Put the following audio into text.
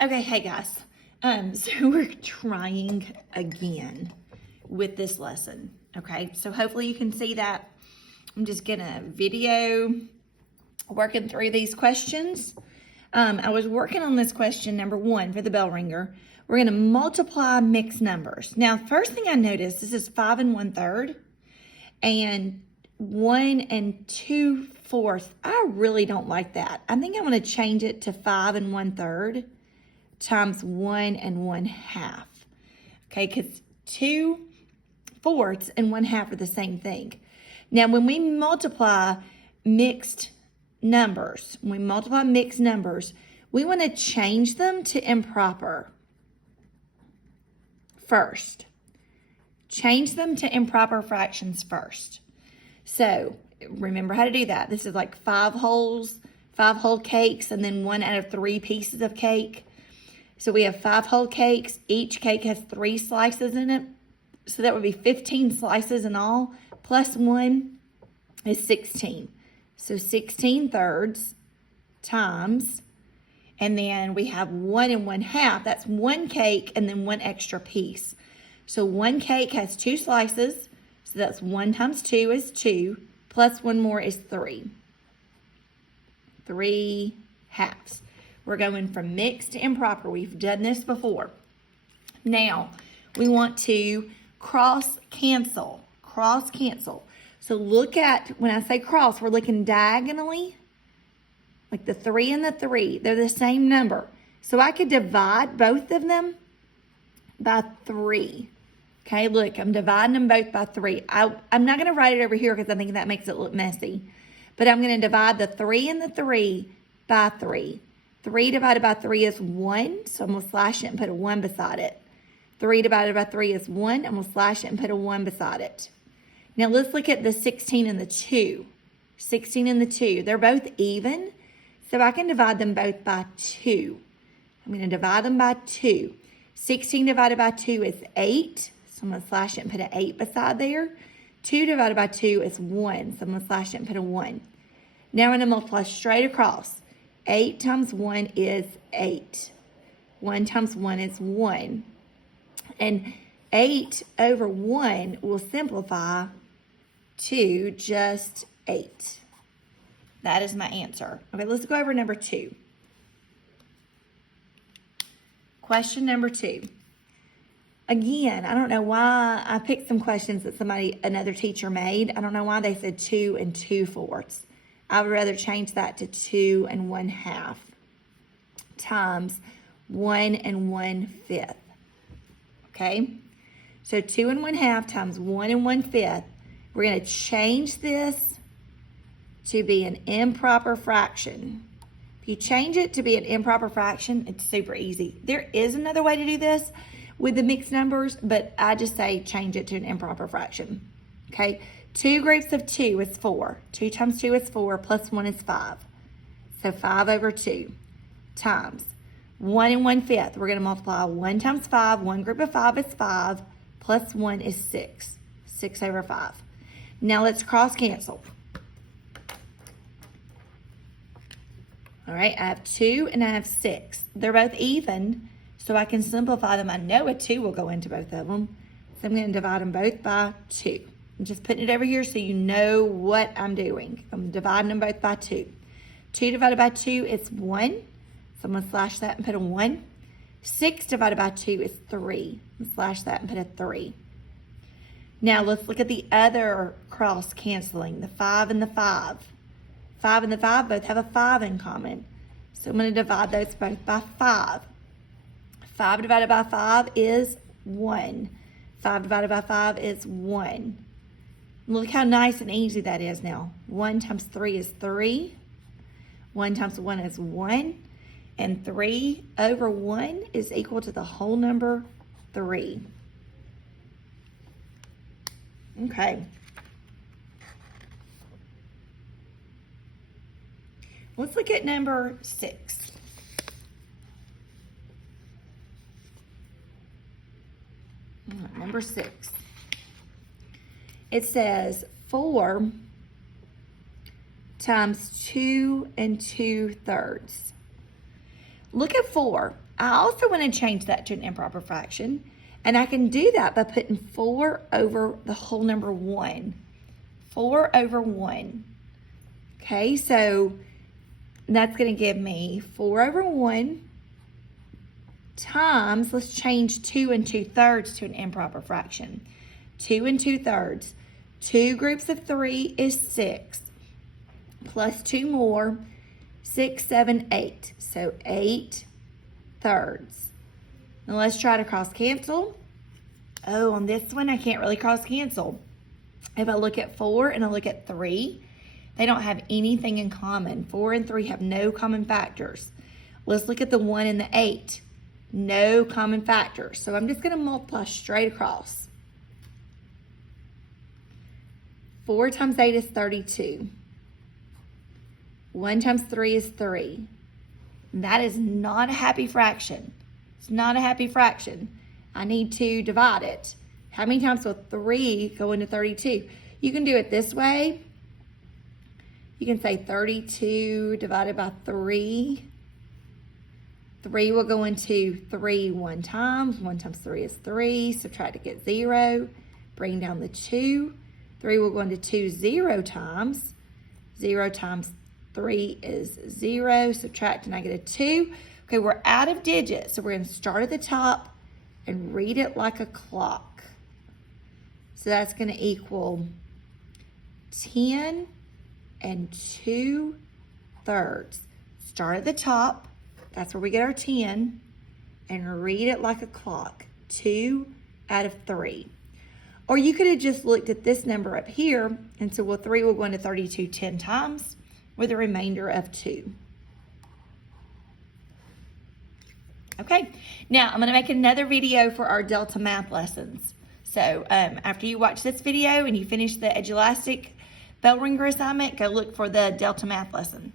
Okay, hey guys. So we're trying again with this lesson. Okay, so hopefully you can see that. I'm just gonna video working through these questions. I was working on this question number 1 for the bell ringer. We're gonna multiply mixed numbers. Now, first thing I noticed, this is 5 1/3 and 1 2/4. I really don't like that. I think I'm gonna change it to 5 1/3 times 1 1/2. Okay, because 2/4 and 1/2 are the same thing. Now, when we multiply mixed numbers, we want to change them to improper first. Change them to improper fractions first. So remember how to do that. This is like 5 whole cakes, and then 1 out of 3 pieces of cake. So we have 5 whole cakes. Each cake has 3 slices in it. So that would be 15 slices in all. Plus 1 is 16. So 16/3 times. And then we have 1 1/2. That's 1 cake and then 1 extra piece. So 1 cake has 2 slices. So that's 1 times 2 is 2. Plus 1 more is 3. 3 halves. We're going from mixed to improper. We've done this before. Now, we want to cross cancel. Cross cancel. So look at, when I say cross, we're looking diagonally. Like the 3 and the 3, they're the same number. So I could divide both of them by 3. Okay, look, I'm dividing them both by 3. I'm not going to write it over here because I think that makes it look messy. But I'm going to divide the 3 and the 3 by 3. 3 divided by 3 is 1, so I'm going to slash it and put a 1 beside it. 3 divided by 3 is 1, I'm going to slash it and put a 1 beside it. Now let's look at the 16 and the 2. 16 and the 2, they're both even, so I can divide them both by 2. I'm going to divide them by 2. 16 divided by 2 is 8, so I'm going to slash it and put an 8 beside there. 2 divided by 2 is 1, so I'm going to slash it and put a 1. Now I'm going to multiply straight across. 8 times 1 is 8. 1 times 1 is 1. And 8 over 1 will simplify to just 8. That is my answer. Okay, let's go over number 2. Question number 2. Again, I don't know why I picked some questions that another teacher made. I don't know why they said 2 2/4. I would rather change that to 2 1/2 times 1 1/5. Okay? So 2 1/2 times 1 1/5. We're going to change this to be an improper fraction. If you change it to be an improper fraction, it's super easy. There is another way to do this with the mixed numbers, but I just say change it to an improper fraction. Okay? 2 groups of 2 is 4. 2 times 2 is 4, plus 1 is 5. So 5 over 2 times 1 1/5. We're going to multiply 1 times 5. 1 group of 5 is 5, plus 1 is 6. 6 over 5. Now let's cross cancel. All right, I have 2 and I have 6. They're both even, so I can simplify them. I know a 2 will go into both of them, so I'm going to divide them both by 2. I'm just putting it over here so you know what I'm doing. I'm dividing them both by 2. 2 divided by 2 is 1. So I'm going to slash that and put a 1. 6 divided by 2 is 3. I'm going to slash that and put a 3. Now let's look at the other cross canceling, the 5 and the 5. 5 and the 5 both have a 5 in common. So I'm going to divide those both by 5. 5 divided by 5 is 1. 5 divided by 5 is 1. Look how nice and easy that is now. 1 times 3 is 3. 1 times 1 is 1. And 3 over 1 is equal to the whole number 3. Okay. Let's look at number 6. Number 6. It says 4 times 2 2/3. look at 4. I also want to change that to an improper fraction. And I can do that by putting 4 over the whole number 1. 4 over 1. Okay, so that's going to give me 4 over 1 times, let's change 2 2/3 to an improper fraction. 2 2/3. 2 groups of 3 is 6. Plus 2 more, 6, 7, 8. So 8/3. Now let's try to cross cancel. Oh, on this one, I can't really cross cancel. If I look at 4 and I look at 3, they don't have anything in common. 4 and 3 have no common factors. Let's look at the 1 and the 8. No common factors. So I'm just going to multiply straight across. 4 times 8 is 32. 1 times 3 is 3. That is not a happy fraction. It's not a happy fraction. I need to divide it. How many times will 3 go into 32? You can do it this way. You can say 32 divided by 3. 3 will go into 3 1 times. 1 times 3 is 3. Subtract to get 0. Bring down the 2. 3 will go into 2 0 times. 0 times 3 is 0. Subtract and I get a 2. Okay, we're out of digits. So we're going to start at the top and read it like a clock. So that's going to equal 10 2/3. Start at the top. That's where we get our 10. And read it like a clock. 2 out of 3. Or you could have just looked at this number up here and said, well, 3 will go into 32 10 times with a remainder of 2. Okay, now I'm going to make another video for our Delta math lessons. So after you watch this video and you finish the Edulastic bell ringer assignment, go look for the Delta math lesson.